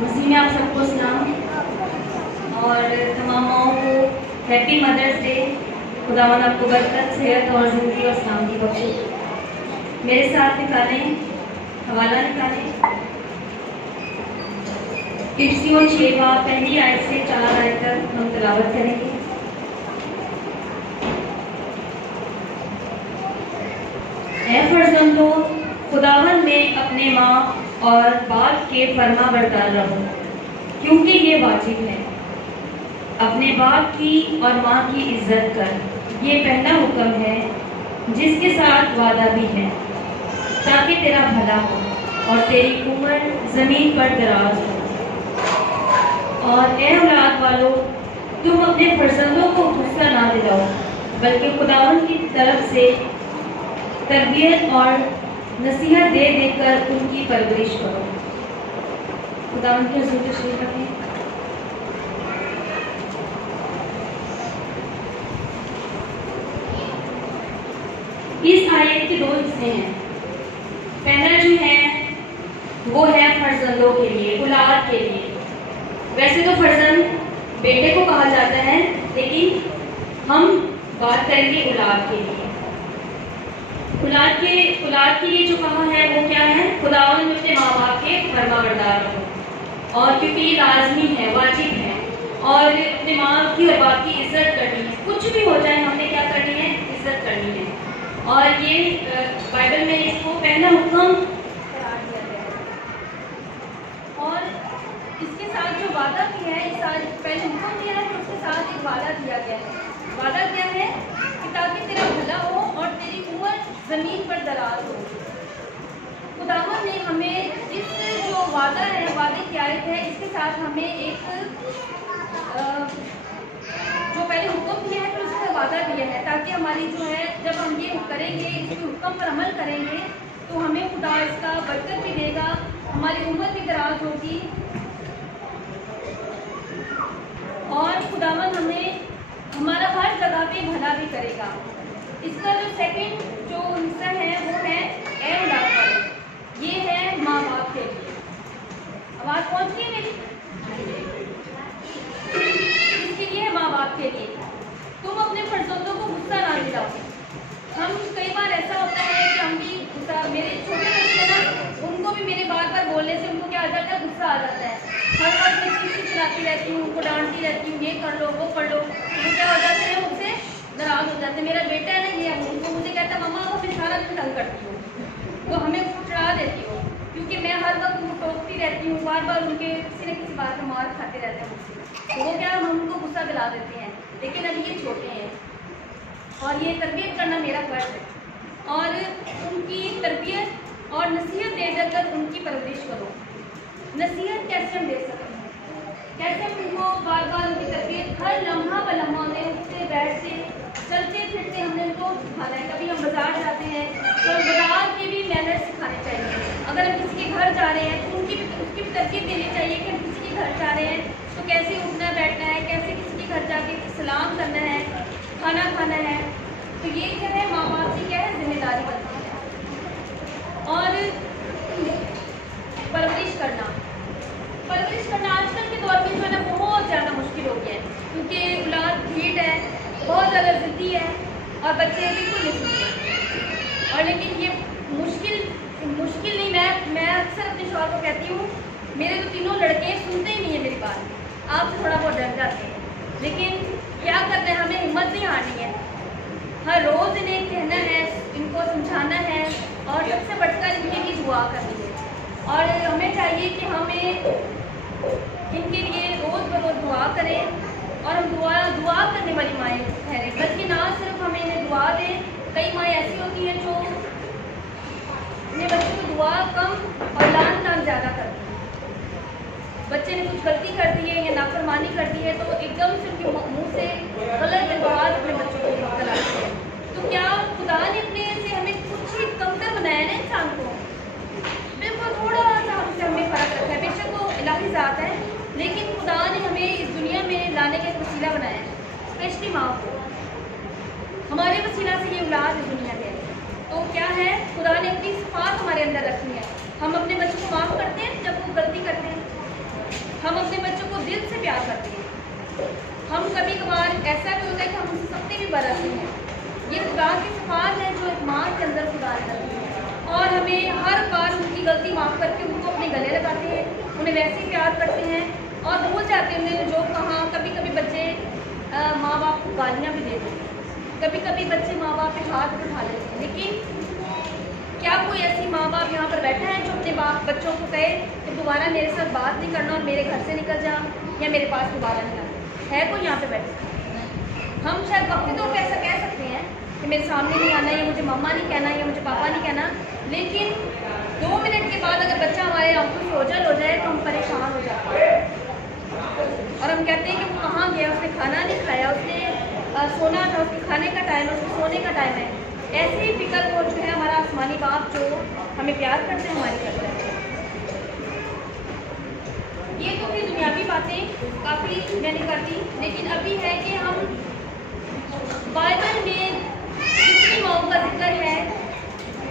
मसीह में आप सबको सलाम और तमाम माओं को हैप्पी मदर्स डे। खुदावन आपको बरकत, सेहत और ज़िंदगी और सलामती बख्शे। मेरे साथ निकालें, हवाला निकालें। इफ्सियों 6 पहली आयत से 4 आयत तक हम तिलावत करेंगे। ऐ फर्जंदों, खुदावन में अपने माँ और बाप के फर्मा बरदार रहो, क्योंकि ये वाजिब है। अपने बाप की और माँ की इज्जत कर, ये पहला हुक्म है जिसके साथ वादा भी है, ताकि तेरा भला हो और तेरी उम्र जमीन पर दराज हो। और ऐ औलाद वालों, तुम अपने फर्जंदों को गुस्सा ना दिलाओ, बल्कि खुदावन की तरफ से तरबियत और नसीहत दे देकर उनकी परवरिश करो। खुदावन के हुजूर तशरीफ रखें। इस आयत के 2 हिस्से हैं। पहला जो है वो है फर्जंदों के लिए, औलाद के लिए। वैसे तो फर्जंद बेटे को कहा जाता है, लेकिन हम बात करेंगे औलाद के लिए। औलाद के लिए जो कहा है वो क्या है? खुदावन में अपने माँ बाप के फरमाबरदार रहो, और क्योंकि ये लाजमी है, वाजिब है, और अपने माँ की और बाप की इज्जत करनी है। कुछ भी हो जाए हमने क्या करनी है? इज्जत करनी है। और ये बाइबल में इसको पहला हुक्म करार दिया गया है। और इसके साथ जो वादा भी है, इस पहले हुक्म दिया है तो उसके साथ एक वादा दिया गया है। वादा क्या है कि ताकि तेरा भला हो और तेरी उम्र जमीन पर दराज हो। खुदावन ने हमें इस जो वादा है, वादे की आयत है, इसके साथ हमें एक जो पहले हुक्म दिया है तो उसका वादा दिया है, ताकि हमारी जो है जब हम ये करेंगे, इसके हुक्म पर अमल करेंगे, तो हमें खुदा इसका बरकत भी देगा, हमारी उम्र भी दराज होगी, और खुदावन हमें हमारा हर जगह पे भला भी करेगा। इसका जो सेकंड जो हिस्सा है वो है ऐ औलाद वाले। ये है माँ बाप के लिए। आवाज पहुंच गई मेरी? इसके लिए है माँ बाप के लिए। तुम अपने फर्जंदों को गुस्सा ना दिलाओ। हम कई बार ऐसा होता है कि हम भी गुस्सा, मेरे छोटे बच्चे ना, उनको भी मेरे बार बार बोलने से उनको क्या आ जाता है? गुस्सा आ जाता है। हर वक्त मैं चीज़ चलाती रहती हूँ, उनको डांटती रहती हूँ, ये कर लो वो कर लो, तो क्या हो जाते हैं? मुझसे नाराज हो जाते हैं। मेरा बेटा है ना, ये उनको मुझे कहता है मम्मा आप सारा दिन तंग करती हो, तो हमें चढ़ा देती हो, क्योंकि मैं हर वक्त उनको टोकती रहती हूँ, बार बार उनके किसी न किसी बात में मार खाते रहते हैं मुझसे, तो वो क्या हम उनको गुस्सा दिला देते हैं। लेकिन अभी ये छोटे हैं और ये तरबियत करना मेरा फर्ज है, और उनकी तरबियत और नसीहत दे देकर उनकी परवरिश करो। नसीहत कैसे हम दे सकते हैं? कैसे हम उनको बार बार उनकी तरबियत हर लम्हा ब लम्हा में उठते बैठते चलते फिरते हमने उनको सिखाना है। कभी हम बाजार जाते हैं तो बाजार के भी मैनर्स सिखाने चाहिए। अगर हम किसी के घर जा रहे हैं तो उसकी भी तरबियत देनी चाहिए कि हम किसी के घर जा रहे हैं तो कैसे उठना बैठना है, कैसे किसी के घर जाके सलाम करना है, खाना खाना है। तो ये जो है माँ बाप की क्या है? जिम्मेदारी बनती है। और परवरिश करना आजकल के दौर में जो है ना बहुत ज़्यादा मुश्किल हो गया है, क्योंकि औलाद ढीठ है, बहुत ज़्यादा ज़िद्दी है, और बच्चे बिल्कुल नहीं सुनते। और लेकिन ये मुश्किल नहीं, मैं अक्सर अपने शौहर को कहती हूँ, मेरे तो तीनों लड़के सुनते ही नहीं है मेरी बात, आपसे थोड़ा बहुत डर जाते हैं, लेकिन क्या करना है, हमें हिम्मत नहीं हारनी है। हर रोज़ इन्हें कहना है, इनको समझाना है, और सबसे बढ़कर इनके लिए दुआ करनी है। और हमें चाहिए कि हमें इनके लिए रोज़ बरोज़ दुआ करें, और हम दुआ करने वाली माएँ ठहरें, बल्कि ना सिर्फ हमें इन्हें दुआ दें। कई माएँ ऐसी होती हैं जो अपने बच्चों को दुआ कम और लान तान ज़्यादा करती हैं। बच्चे ने कुछ गलती कर दी है या नाफरमानी कर दी है तो एकदम से उनके मुँह से गलत अल्फाज अपने बच्चों को निकल आते हैं। तो क्या खुदा ने अपने से हमें कुछ ही कमतर बनाया ना इंसान को? बिल्कुल थोड़ा सा हमसे हमें फ़र्क रखा है। बेशक वो इलाही ज़ात है, लेकिन खुदा ने हमें इस दुनिया में लाने का एक वसीला बनाया है, स्पेशली माँ को। हमारे वसीला से ये औलाद इस दुनिया में है। तो क्या है, खुदा ने अपनी सिफात हमारे अंदर रखनी है। हम अपने बच्चों को माफ़ करते हैं जब वो गलती करते हैं, प्यार करते हैं। हम कभी कभार ऐसा भी होता है कि हम उनसे सख्ती भी बरतते हैं। ये खुदा की सिफात है जो एक माँ के अंदर खुदा करती है, और हमें हर बार उनकी गलती माफ़ करके उनको अपने गले लगाते हैं, उन्हें वैसे ही प्यार करते हैं और भूल जाते हैं उन्हें जो कहा। कभी कभी बच्चे माँ बाप को गालियाँ भी देते हैं, कभी कभी बच्चे माँ बाप पे हाथ भी उठा लेते हैं। लेकिन क्या कोई ऐसी माँ बाप यहाँ पर बैठा है जो अपने बच्चों को कहे कि दोबारा मेरे साथ बात नहीं करना और मेरे घर से निकल जा या मेरे पास दोबारा नहीं आना? है कोई यहाँ पे बैठा? हम शायद वक्त तौर पर ऐसा कह सकते हैं कि मेरे सामने नहीं आना, या मुझे मम्मा नहीं कहना, या मुझे पापा नहीं कहना, लेकिन 2 मिनट के बाद अगर बच्चा हमारे आंखों से ओझल हो जाए तो हम परेशान हो जाते हैं और हम कहते हैं कि वो कहाँ गया, उसने खाना नहीं खाया, उसने सोना था, उसके खाने का टाइम है, उसके सोने का टाइम है। ऐसे ही फिक्र वो जो है हमारा आसमानी बाप जो हमें प्यार करते हैं हमारी करते हैं। ये तो थी दुनियावी बातें, काफ़ी मैंने कर दी, लेकिन अभी है कि हम बाइबल में जितनी माओं का जिक्र है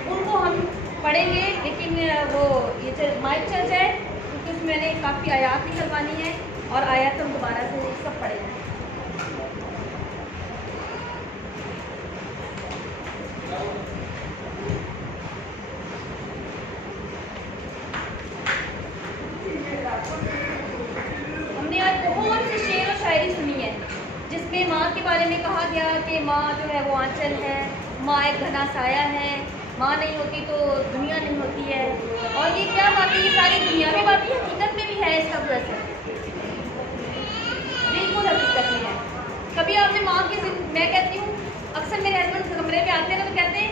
उनको हम पढ़ेंगे, लेकिन वो ये माइक चल जाए क्योंकि उसमें मैंने काफ़ी आयात निकलवानी है और आयात हम दोबारा से सब पढ़ेंगे। हमने आज बहुत सी शेर और शायरी सुनी है जिसमें माँ के बारे में कहा गया कि माँ जो है वो आंचल है, माँ एक घना साया है, माँ नहीं होती तो दुनिया नहीं होती है। और ये क्या बातें, ये सारी दुनियावी बातें हकीकत में भी है इसका कोई असर? बिल्कुल हकीकत में है। कभी आपने माँ की, मैं कहती हूँ अक्सर मेरे हस्बैंड कमरे में आते हैं ना तो कहते हैं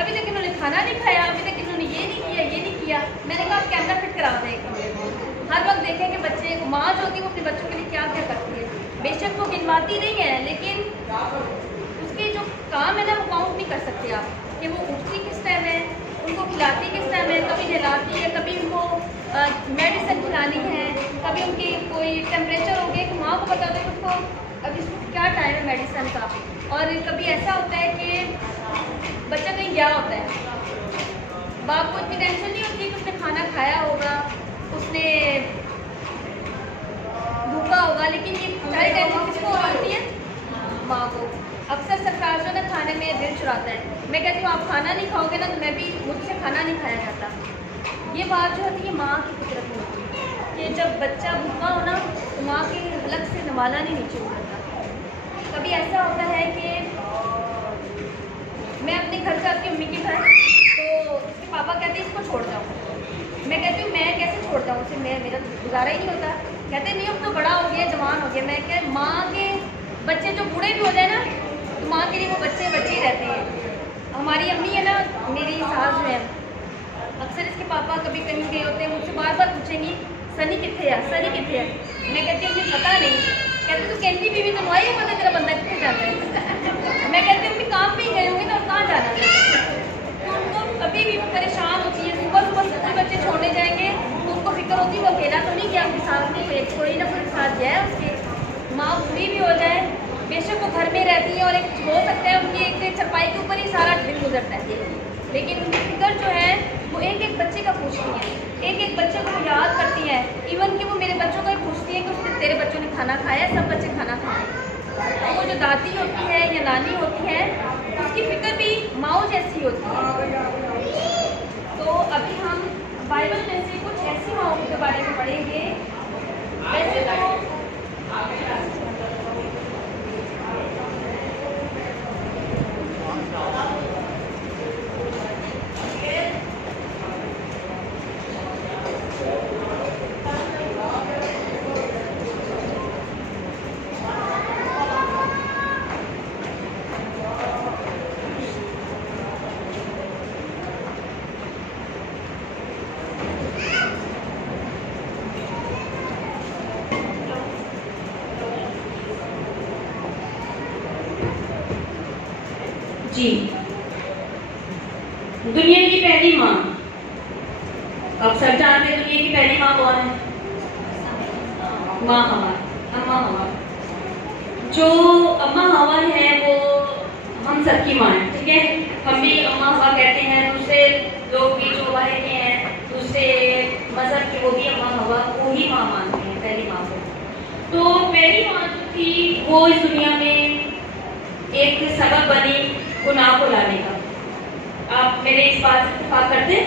अभी तक इन्होंने खाना नहीं खाया, अभी तक इन्होंने ये नहीं किया, ये नहीं किया। मैंने कहा आप कैमरा फिट करा दें कमरे में, हर वक्त देखें कि बच्चे, माँ जो होती है वो अपने बच्चों के लिए क्या क्या करती है। बेशक वो गिनवाती नहीं है, लेकिन उसके जो काम है ना वो काउंट नहीं कर सकते आप कि वो उठती किस टाइम है, उनको खिलाती किस टाइम है, कभी नहलाती है, कभी उनको मेडिसिन खिलानी है, कभी उनकी कोई टेम्परेचर हो गया कि माँ को बता दो उसको अभी इसको क्या टाइम है मेडिसिन का। और कभी ऐसा होता है कि बच्चा कहीं गया होता है, बाप को इतनी टेंशन नहीं होती कि उसने खाना खाया होगा, उसने भूखा होगा, लेकिन ये सारी टेंशन किसको हो रही होती है? माँ को। अक्सर सरकार जो ना खाने में दिल चुराता है। मैं कहती हूँ आप खाना नहीं खाओगे ना तो मैं भी, मुझसे खाना नहीं खाया जाता। ये बात जो होती है माँ की फितरत में होती है कि जब बच्चा भूखा हो ना तो माँ के हलक से नवाला नहीं नीचे उतरता। कभी ऐसा होता है कि मैं अपने घर से आपकी मम्मी के घर, तो उसके पापा कहते हैं इसको छोड़ जाओ। मैं कहती हूँ मैं कैसे छोड़ जाऊँ उसे, मेरा गुजारा ही नहीं होता। कहते नहीं अब तो बड़ा हो गया, जवान हो गया। मैं क्या, माँ के बच्चे जो बूढ़े भी हो जाए ना तो माँ के लिए वो बच्चे बच्चे ही रहते हैं। हमारी अम्मी है ना, मेरी सास जो है, अक्सर इसके पापा कभी कहीं गए होते हैं, मुझसे बार बार पूछेंगी सनी कितने है, सनी कितने है। मैं कहती हूँ मुझे पता नहीं। कहते तो कहती बीवी तो मुझे नहीं पता तेरा बंदा कितने जाता है। मैं कहती हूँ अम्मी काम पे ही गए होंगे ना, और कहाँ जाना है। तो उनको कभी भी परेशान होती है, सुबह सुबह स्कूल बच्चे छोड़ने जाएंगे तो उनको फिक्र होती है वो अकेला तो नहीं गया, उनके साथ में कोई ना कोई साथ गया है उसके। माँ बुरी भी हो जाए, बेशक वो घर में रहती है और एक हो सकता है उनकी एक चरपाई के ऊपर ही सारा दिन गुजरता है, लेकिन उनकी फिक्र जो है वो एक एक बच्चे का पूछती है, एक एक बच्चे को याद करती है। इवन कि वो मेरे बच्चों का ही पूछती है कि उसने, तेरे बच्चों ने खाना खाया? सब बच्चे खाना खाएं। तो वो जो दादी होती है या नानी होती है उसकी फिक्र भी माँ जैसी होती है। तो अभी हम बाइबल में से कुछ ऐसी माओं के बारे में पढ़ेंगे। वैसे तो जी, दुनिया की पहली माँ, आप सब जानते हैं दुनिया की पहली माँ कौन है? माँ हवा, अम्मा हवा। जो अम्मा हवा है वो हम सबकी माँ है, ठीक है। हम भी अम्मा हवा कहते हैं, दूसरे लोग भी जो हमारे हैं, दूसरे मजहब के वो भी अम्मा हवा को ही माँ मानते हैं, पहली माँ को। तो पहली माँ जो थी वो इस दुनिया में एक सबब बनी गुनाह को लाने का। आप मेरे इस बात से इत्तेफाक करते हैं?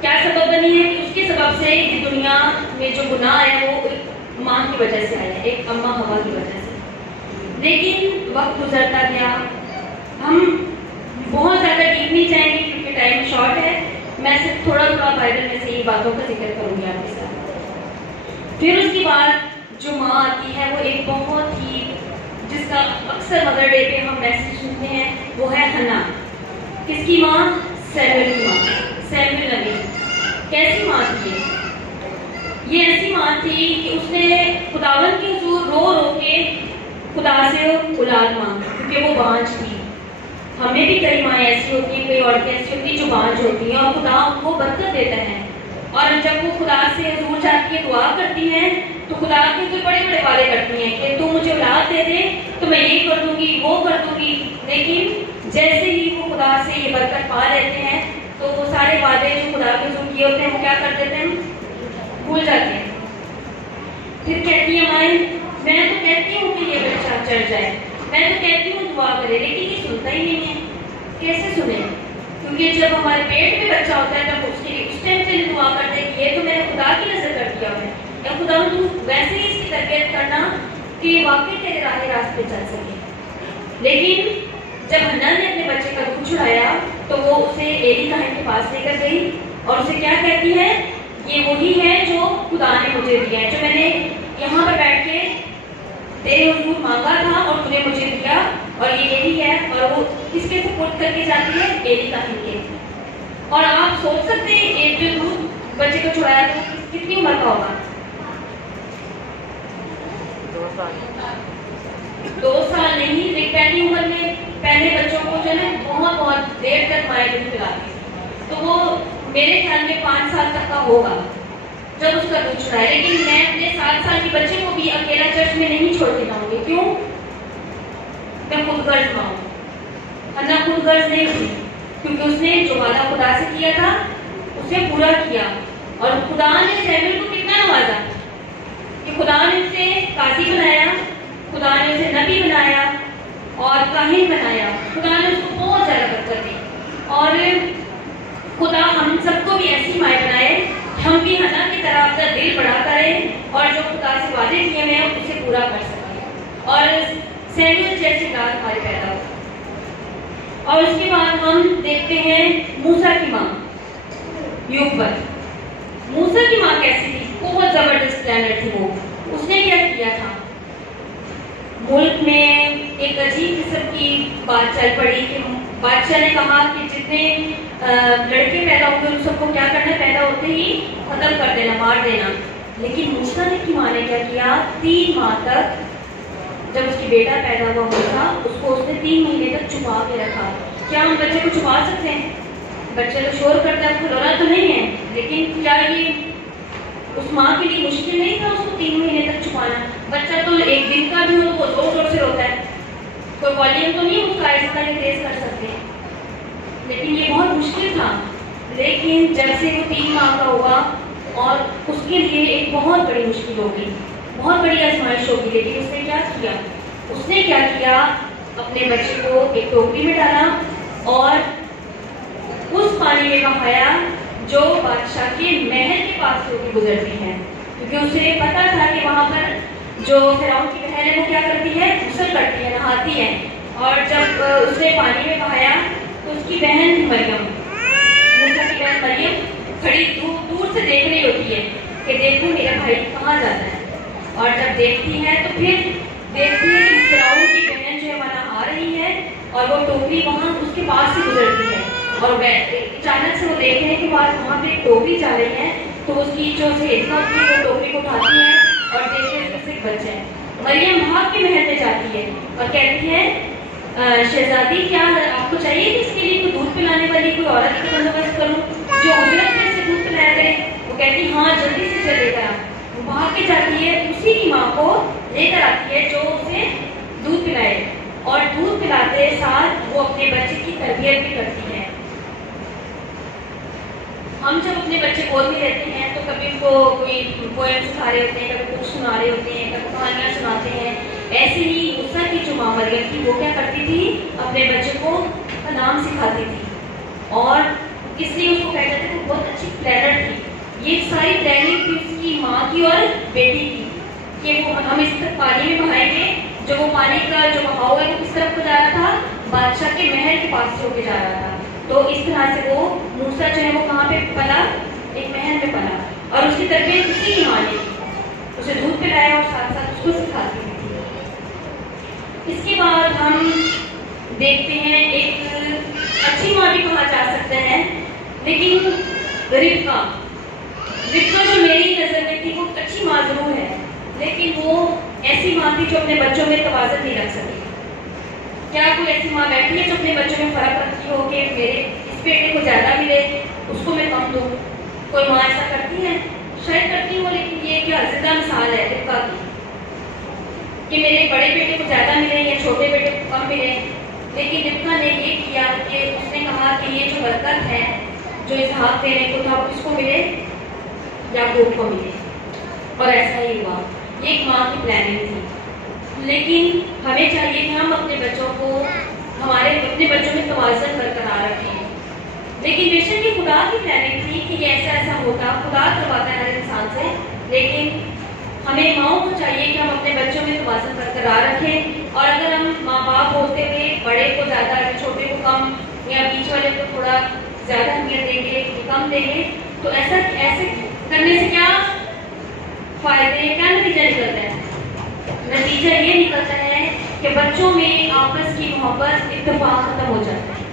क्या सबब बनी है कि उसके सबब से ये दुनिया में जो गुनाह आया वो एक माँ की वजह से आया, एक अम्मा हवा की वजह से। लेकिन वक्त गुजरता गया, हम बहुत ज़्यादा डीप नहीं जाएंगे क्योंकि टाइम शॉर्ट है। मैं सिर्फ थोड़ा थोड़ा बाइबल में से ये बातों का जिक्र करूँगी आपके साथ। फिर उसके बाद जो माँ आती है वो एक बहुत ही, जिसका अक्सर मदर डे पे हम मैसेज सुनते हैं, वो है हन्ना। किसकी माँ? सैमुअल की माँ, सैमुअल नबी। कैसी माँ थी ये ऐसी माँ थी कि उसने खुदावन के हुजूर रो रो के खुदा से औलाद मांगी, क्योंकि वो बांझ थी। हमें भी कई माँ ऐसी होती हैं, कई औरतें ऐसी होती हैं जो बांझ होती हैं और खुदा उनको बरकत देता है। और जब वो खुदा से हुजूर जाके दुआ करती हैं तो खुदा के जो बड़े बड़े वादे करती हैं कि तू मुझे औलाद दे दे तो मैं ये कर दूंगी, वो कर दूंगी। लेकिन जैसे ही वो खुदा से ये बरकत पा लेते हैं तो वो सारे वादे जो खुदा के हुजूर किए होते हैं वो क्या कर देते हैं? भूल जाते हैं। फिर कहती है माए, मैं तो कहती हूँ कि ये बच्चा चढ़ जाए, मैं तो कहती हूँ दुआ करे, लेकिन ये सुनता ही नहीं है। कैसे सुने? क्योंकि जब हमारे पेट में बच्चा होता है तब उसके लिए उस टाइम से दुआ करते हैं कि ये तो मैंने खुदा की नजर कर दिया है, या खुदा तू वैसे ही इसकी तरबियत करना कि वाकई तेरे रास्ते चल सके। लेकिन जब हन्ना ने अपने बच्चे का दूध छुड़ाया तो वो उसे एली काहिन के पास लेकर गई और उसे क्या कहती है? ये वही है जो खुदा ने मुझे दिया है, जो मैंने यहाँ पर बैठ के तेरे हुजूर मांगा था और तूने मुझे दिया, और ये यही है। और वो किसके सपोर्ट करके जाती है? एली काहिन के। और आप सोच सकते हैं एक जो दूध बच्चे को छुड़ाया तो कितनी उम्र का होगा? 2 साल नहीं, लेकिन पहली उम्र में पहले बच्चों को जो है बहुत देर तक माए दूध पिलाती, तो वो मेरे ख्याल में 5 साल तक का होगा जब उसका दूध छुड़ाए। लेकिन मैं अपने 7 साल के बच्चे को भी अकेला चर्च में नहीं छोड़ के जाऊंगी। क्यों? मैं खुदगर्ज माँ हूँ। हन्ना खुदगर्ज नहीं थी, क्योंकि उसने जो वादा खुदा से किया था उसे पूरा किया। और खुदा ने सैमुअल को कितना नवाजा कि खुदा ने उसे काजी बनाया, खुदा ने उसे नबी बनाया और काहिन बनाया। खुदा ने उसको बहुत ज्यादा बरकत दी। और खुदा हम सबको भी ऐसी माए बनाए, हम भी हन्ना की तरह अपना दिल बड़ा करें और जो खुदा से वादे किए हैं उसे पूरा कर सकें और सैमुअल जैसी औलाद हमारे पैदा हो। और उसके बाद हम देखते हैं मूसा की माँ युगवत। मूसा की माँ कैसी थी? बहुत जबरदस्त प्लानर थी वो। उसने क्या किया था? मुल्क में एक अजीब किस्म की बात चल पड़ी कि बादशाह ने कहा कि जितने लड़के पैदा होंगे उन सबको क्या करना? पैदा होते ही खत्म कर देना, मार देना। लेकिन मूसा की माँ ने क्या किया? 3 माह तक, जब उसकी बेटा पैदा हुआ मूसा, उसको उसने 3 महीने तक छुपा के रखा। क्या हम बच्चे को छुपा सकते हैं? बच्चा तो शोर करता है, खिलौना तो नहीं है, लेकिन क्या ये उस माँ के लिए मुश्किल नहीं था उसको 3 महीने तक छुपाना? बच्चा तो एक दिन का भी हो तो वो जोर जोर से रोता है, कोई वॉल्यूम तो नहीं उसका ऐसा तेज कर सकते, लेकिन ये बहुत मुश्किल था। लेकिन जब से वो 3 माह का हुआ और उसके लिए एक बहुत बड़ी मुश्किल होगी, बहुत बड़ी आजमाइश होगी। लेकिन उसने क्या किया? उसने क्या किया? अपने बच्चे को एक टोकरी में डाला और उस पानी में बहाया जो बादशाह के महल के पास से होकर गुजरती है, क्योंकि उसे पता था कि वहाँ पर जो फिरौन की बहन है वो क्या करती है? गुस्ल करती है, नहाती है। और जब उसने पानी में बहाया तो उसकी बहन मरियम, मूसा की बहन मरियम खड़ी दूर से देख रही होती है कि देखो मेरा भाई कहाँ जाता है। और जब देखती है तो फिर देखती है कि फिरौन की बहन जो है वहाँ आ रही है और वो टोकरी वहाँ उसके पास से गुजरती है। और अचानक से वो देखते हैं कि वहाँ पे एक टोकरी जा रही है, तो उसकी जो सहेलियाँ होती है वो टोकरी को उठाती हैं और देखते हैं कि सिर्फ बच्चे हैं। मरियम भाग के महल में जाती है और कहती है, शहजादी क्या आपको चाहिए कि इसके लिए कोई दूध पिलाने वाली कोई औरत का बंदोबस्त करूँ जो उजरत में से दूध पिलाया करे? वो कहती हाँ जल्दी से चल लेकर आ। वो भाग के जाती है, उसी की माँ को लेकर आती है जो उसे दूध पिलाए, और दूध पिलाते साथ वो अपने बच्चे की तरबियत भी करती है। हम जब अपने बच्चे गोद में रहते हैं तो कभी उनको कोई पोएम सिखा रहे होते हैं, कभी कुछ सुना रहे होते हैं, कभी कहानियाँ सुनाते हैं। ऐसे ही मूसा की जो माँ मरियम थी वो क्या करती थी, अपने बच्चे को कलाम सिखाती थी और इसलिए उसको कहा जाता है कि बहुत अच्छी प्लानर थी। ये सारी प्लानिंग थी उसकी माँ की और बेटी की कि वो हम इस तरफ पानी में बहाएंगे, जो वो पानी का जो बहाव है वो किस तरफ को जा रहा था, बादशाह के महल के पास से होके जा रहा था। तो इस तरह से वो मूसा जो है वो कहाँ पे पला, एक महल में पला और उसकी तरबियत उसी की माँ ने की, उसे दूध पिलाया और साथ साथ उसको सिखाती थी। इसके बाद हम देखते हैं एक अच्छी माँ भी कहा जा सकता है, लेकिन रिबका जो मेरी नजर में थी वो अच्छी माँ जरूर है, लेकिन वो ऐसी माँ थी जो अपने बच्चों में तवाज़ुन नहीं रख सकी। क्या कोई ऐसी माँ बैठी है जो अपने बच्चों में फर्क रखती हो कि मेरे इस बेटे को ज्यादा मिले उसको मैं कम दूँ? कोई माँ ऐसा करती है? शायद करती हो, लेकिन ये क्या जिंदा मिसाल है रिबका की कि मेरे बड़े बेटे को ज्यादा मिले या छोटे बेटे को कम मिले। लेकिन रिबका ने ये किया कि उसने कहा कि ये जो बरकत है जो इसहाक देने को था किसको मिले, याकूब को मिले, और ऐसा ही हुआ। ये एक माँ की प्लानिंग थी। लेकिन हमें चाहिए कि हम अपने बच्चों को अपने बच्चों में तवाज़ुन बरकरार रखें। लेकिन बेशक ये खुदा की प्लानिंग थी कि ये ऐसा होता, खुदा करवाता है हर इंसान से, लेकिन हमें माओं को चाहिए कि हम अपने बच्चों में तवाज़ुन बरकरार रखें। और अगर हम माँ बाप होते हुए बड़े को ज़्यादा, छोटे को कम या बीच वाले को थोड़ा ज़्यादा अहमियत देंगे, कम देंगे, तो ऐसे करने से क्या फायदे, क्या नतीजा निकलता है? नतीजा ये निकलता है कि बच्चों में आपस की मोहब्बत, इत्तेफाक खत्म हो जाता है,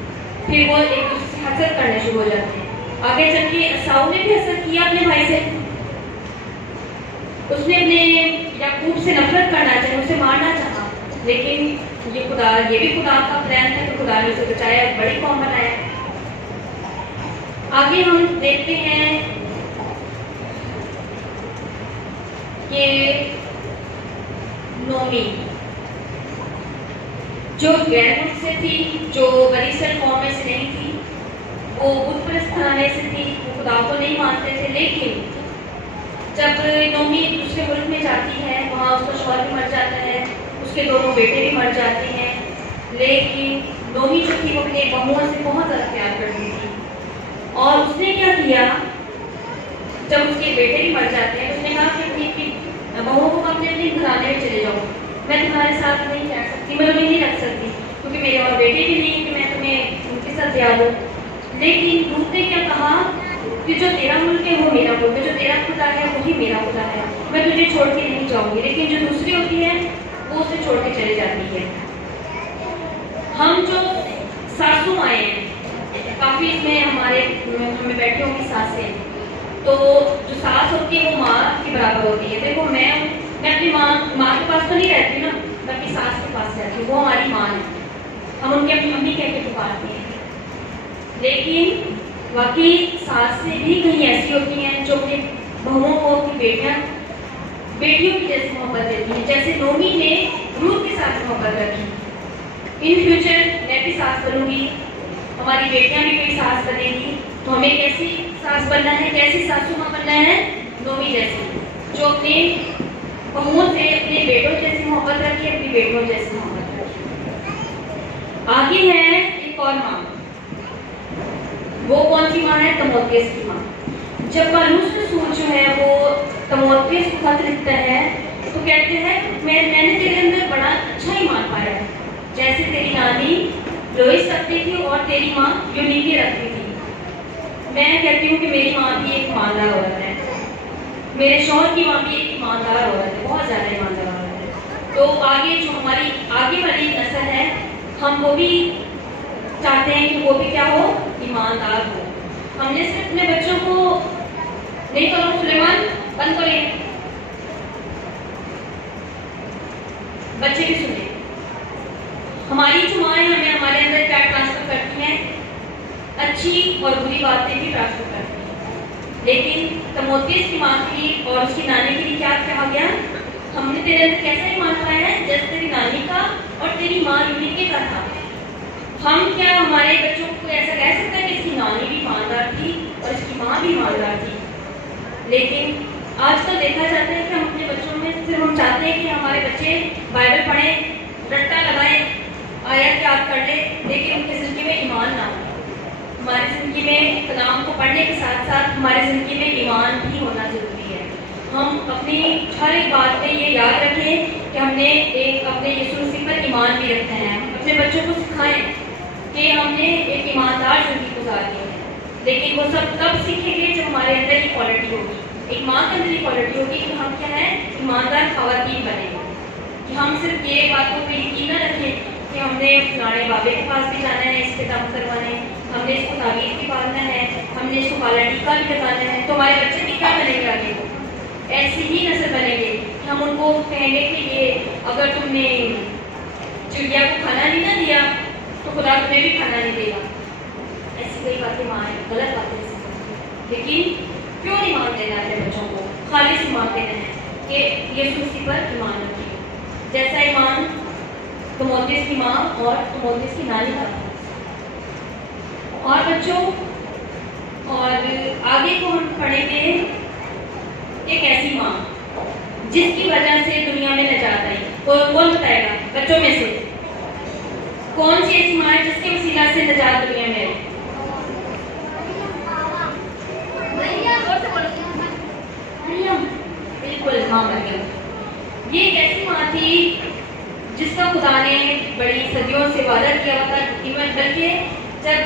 फिर वो एक दूसरे से हसद करने शुरू हो जाते हैं। आगे चल के एसाऊ ने भी हसद किया अपने भाई से, उसने अपने याकूब से नफरत करना चाहा, उसे मारना चाहा, लेकिन ये भी खुदा का प्लान था कि खुदा ने उसे बचाया, बड़ी कौम बनाया। आगे हम देखते हैं कि नोमी जो गैर मुल्क से थी, जो बनी इस्राएल कौम में से नहीं थी, वो बुत परस्त घराने से थी, वो खुदा को नहीं मानते थे। लेकिन जब नोमी दूसरे मुल्क में जाती है, वहाँ उसका शौहर भी मर जाता है, उसके दोनों बेटे भी मर जाते हैं, लेकिन नोमी जो थी वो अपने बहुओं से बहुत ज़्यादा प्यार करती थी। और उसने क्या किया, जब उसके बेटे भी मर जाते हैं, उसने कहा कि अपनी बहुओं को अपने घराने में चले जाओ, मैं तुम्हारे साथ नहीं रह सकती, मैं तुम्हें नहीं रख सकती, क्योंकि मेरे और बेटे भी नहीं कि मैं तुम्हें उनके साथ दिया दूँ। लेकिन दूत ने क्या कहा कि जो तेरा मुल्क है वो मेरा मुल्क है, जो तेरा खुदा है वही मेरा खुदा है, मैं तुझे छोड़ के नहीं जाऊंगी। लेकिन जो दूसरी होती है वो उसे छोड़ के चले जाती है। हम जो सासू आए हैं, काफ़ी इसमें हमें बैठे होंगी सासें, तो जो सास होती है वो माँ के बराबर होती है। देखो मैं अपनी माँ के पास तो नहीं रहती ना, मैं अपनी सास के पास रहती हूँ, वो हमारी माँ है, हम उनके अपनी मम्मी कह के पुकारते हैं। लेकिन बाकी सास से भी कहीं ऐसी होती हैं जो अपने बहुओं को, अपनी बेटियों की जैसी मोहब्बत देती हैं, जैसे नोमी ने रूथ के साथ मोहब्बत रखी। इन फ्यूचर मैं भी सास बनूंगी, हमारी बेटियां भी कोई सास बनेगी, तो हमें कैसी सास बनना है, कैसी सासू माँ बनना है? नोमी जैसी, जो अपने बहुओं से अपने बेटों जैसी मोहब्बत रखे, अपनी बेटियों जैसी मोहब्बत रखे। आगे है एक और माँ, वो कौन सी माँ है? तमोथेस की माँ। जब पालूस रसूल जो है वो तमोथेस को खत लिखता है तो कहते हैं मैंने तेरे अंदर बड़ा अच्छा ईमान पाया है, जैसे तेरी नानी लोइस रखती थी और तेरी माँ यूनिके रखती थी। मैं कहती हूँ कि मेरी माँ भी एक ईमानदार औरत है, मेरे शौहर की माँ भी एक ईमानदार औरत है, बहुत ज़्यादा ईमानदार औरत है। तो आगे जो हमारी आगे वाली नस्ल है, हम वो भी चाहते हैं कि वो भी क्या हो? ईमानदार हो। हमने सिर्फ अपने बच्चों को नहीं करो, सुलेमान बंद करें, बच्चे भी सुने। हमारी जो माएँ हमें हमारे अंदर क्या ट्रांसफर करती हैं? अच्छी और बुरी बातें भी ट्रांसफर करती हैं। लेकिन तमोथेस की माँ के लिए और उसकी नानी के लिए क्या कहा गया? हमने तेरे अंदर कैसा ईमान पाया है? जैसे तेरी नानी का और तेरी माँ यूनिके का था। हम क्या हमारे बच्चों को ऐसा कह सकते हैं कि इसकी नानी भी ईमानदार थी और इसकी माँ भी ईमानदार थी। लेकिन आजकल देखा जाता है कि हम अपने बच्चों में सिर्फ हम चाहते हैं कि हमारे बच्चे बाइबल पढ़ें, रट्टा लगाएं, आयत याद कर ले, लेकिन उनकी ज़िंदगी में ईमान ना हो। हमारी ज़िंदगी में कलाम को पढ़ने के साथ साथ हमारी ज़िंदगी में ईमान भी होना ज़रूरी है। हम अपनी हर एक बात में ये याद रखें कि हमने अपने यीशु मसीह पर ईमान भी रखना है। अपने बच्चों को सिखाएं कि हमने एक ईमानदार ज़िंदगी गुजारनी है। लेकिन वो सब तब सीखेंगे जब हमारे अंदर ये क्वालिटी होगी, एक माँ के अंदर ये क्वालिटी होगी कि हम क्या है, ईमानदार खवातीन बनेंगे। कि हम सिर्फ ये बातों पर यकीन न रखें कि हमने फलाने बाबे के पास भी जाना है, इसके काम करवाने, हमने इसको ताबीज़ भी पालना है, हमने इसको काला टीका भी लगाना है, तो हमारे बच्चे भी क्या बनेंगे आगे को? ऐसी ही नस्ल बनेंगे कि हम उनको कहेंगे कि ये अगर तुमने चिड़िया को खाना नहीं ना दिया तो खुदा तुम्हें भी खाना नहीं देगा। ऐसी कई बातें माँ गलत बातें सीखती, लेकिन क्यों नहीं मान देना अपने बच्चों को? खाली से मान देना है कि यीशु मसीह पर ईमान रखिए, जैसा ईमान तिमोथियुस की माँ और तिमोथियुस की नानी का। और बच्चों, और आगे को हम पढ़ेंगे एक ऐसी माँ जिसकी वजह से दुनिया में निजात आई। कौन बताएगा बच्चों में से कौन सी ऐसी माँ है जिसके वसीला से निजात दुनिया में आई? बिल्कुल, माँ मरियम। ये एक ऐसी माँ थी जिसका खुदा ने बड़ी सदियों से वादा किया हुआ था। बल्कि जब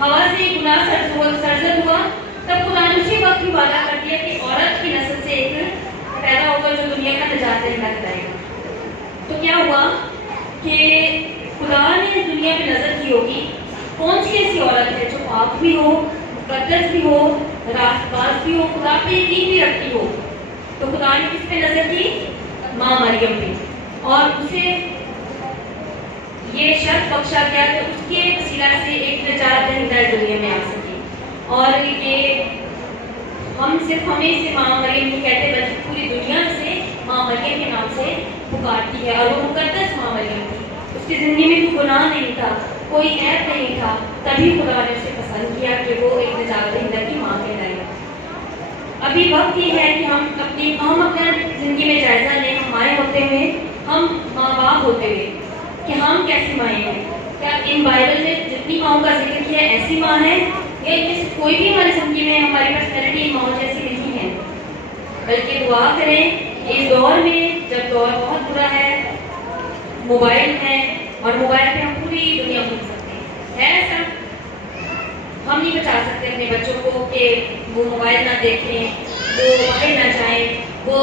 हवा से गुनाह सर्जन हुआ तब खुदा ने उसी वक्त भी वादा कर दिया कि औरत की नस्ल से एक पैदा होकर जो दुनिया का निजात देना कराएगा। तो क्या हुआ कि खुदा ने इस दुनिया में नजर की होगी कौन सी ऐसी औरत है जो पाक भी हो, मुकद्दस भी हो, रास्तबाज भी हो, खुदा पे यकीन भी रखती हो। तो खुदा ने किस पे नजर की? माँ मरियम पे, और उसे ये शर्त बख्शा गया कि उसके वसीला से एक निजात दहिंदा दुनिया में आ सके। और ये हम सिर्फ हमें से माँ मरियम नहीं कहते, बल्कि पूरी दुनिया से माँ मरियम के नाम से पुकारती है। और वो मुकद्दस माँ मरियम थी, उसकी जिंदगी में कोई गुनाह नहीं था, कोई ऐब नहीं था, तभी खुदा ने उसे पसंद किया कि वो एक निजात दहिंदा की माँ कहलाए। अभी वक्त ये है कि हम अपना जिंदगी में जायजा लें, हमारे होते हुए, हम माँ बाप होते हुए, कि हम कैसी माएँ हैं। क्या इन बाइबल में जितनी माँओं का जिक्र किया ऐसी माँ है, या इनमें कोई भी हमारी जिंदगी में हमारी पर्सनैलिटी माँ जैसी नहीं है? बल्कि दुआ करें इस दौर में, जब दौर बहुत बुरा है, मोबाइल है और मोबाइल पे हम पूरी दुनिया भूल सकते हैं। ऐसा हम नहीं बचा सकते अपने बच्चों को कि वो मोबाइल ना देखें, वो बाहर ना जाएं, वो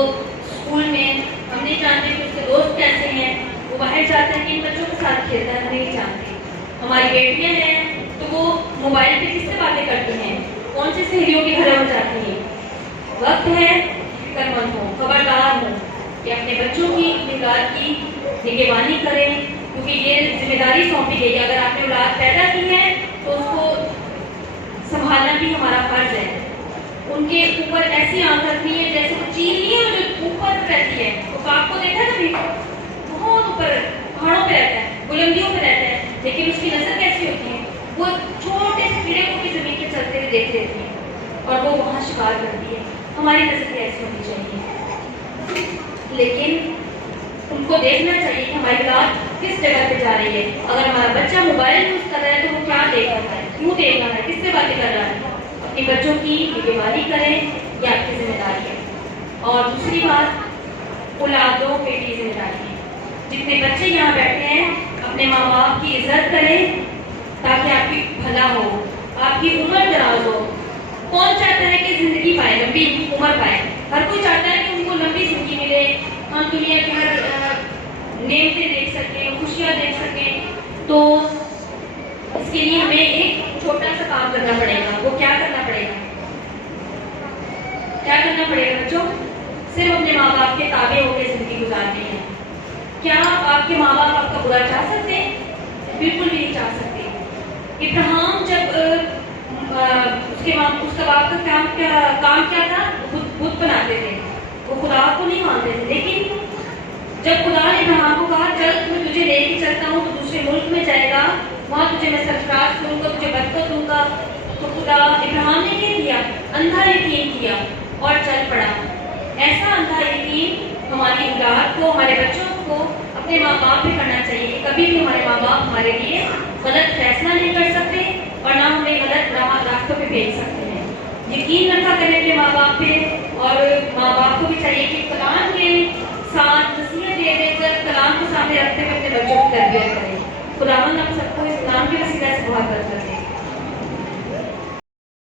स्कूल में हम नहीं जानते कि उसके दोस्त कैसे हैं, वो बाहर जाते हैं किन बच्चों के साथ खेलता है, हम नहीं जानते। हमारी बेटियां हैं तो वो मोबाइल पे किससे बातें करती हैं, कौन सी सहेलियों के घर में जाती हैं। वक्त है फिक्रमंद हो, खबरदार हो कि अपने बच्चों की निगरानी करें, क्योंकि ये जिम्मेदारी सौंपी गई है। अगर आपने औलाद पैदा की है तो उसको संभालना भी हमारा फर्ज है। उनके ऊपर ऐसी आंख रखनी है जैसे वो चील नहीं है जो ऊपर रहती है। तो काक को देखा कभी? बहुत ऊपर पहाड़ों पे रहता है, बुलंदियों पे रहता है, लेकिन उसकी नजर कैसी होती है? वो छोटे से कीड़े को भी जमीन पे चलते हुए देख लेती है और वो वहाँ शिकार करती है। हमारी नजर भी ऐसी होनी चाहिए, लेकिन उनको देखना चाहिए कि हमारी औलाद किस जगह पे जा रही है। अगर हमारा बच्चा मोबाइल यूज कर रहा है तो वो क्या देख रहा है, क्यों देख रहा है, किससे बातें कर रहा है? अपने बच्चों की निगरानी करें, ये आपकी जिम्मेदारी है। और दूसरी बात, औलादों पे भी जिम्मेदारी है। जितने बच्चे यहाँ बैठे हैं अपने माँ बाप की इज्जत करें ताकि आपकी भला हो, आपकी उम्र दराज हो। कौन चाहता है कि जिंदगी पाए, लंबी उम्र पाए? हर कोई चाहता है कि उनको लंबी जिंदगी मिले, हम दुनिया की हर नेमतें देख सकें, खुशियाँ देख सकें। तो इसके लिए हमें एक छोटा सा काम करना पड़ेगा। वो क्या करना पड़ेगा? क्या करना पड़ेगा बच्चों? सिर्फ अपने माँ बाप के ताबे होकर जिंदगी गुजारनी है। क्या आपके माँ बाप आपका बुरा चाह सकते हैं? बिल्कुल भी नहीं चाह सकते। इब्राहिम जब उसका बाप का काम क्या था? बुत बनाते थे, वो खुदा को नहीं मानते थे। लेकिन जब खुदा ने इब्राहिम को कहा चल मैं तुझे लेके चलता हूँ, तो दूसरे मुल्क में जाएगा, वहाँ तुझे मैं सरफराज करूँगा, तुझे बरकत दूंगा, तो खुदा इब्राहिम ने क्या किया? अंधा यकीन किया और चल पड़ा। ऐसा अंधा यकीन हमारी औलाद को, हमारे बच्चों को अपने माँ बाप पे करना चाहिए कि कभी भी हमारे माँ बाप हमारे लिए गलत फैसला नहीं कर सकते और ना हमें गलत रास्तों पे भेज सकते हैं। यकीन रखा करें अपने माँ बाप पे, और माँ बाप को भी चाहिए कि कलाम के साथ नसीहत दे देकर कलाम को सामने रखते हुए अपने बच्चों की तरबियत करें। खुदावंद हम सबको इस कलाम के वसीले से बहुत बरकत दे।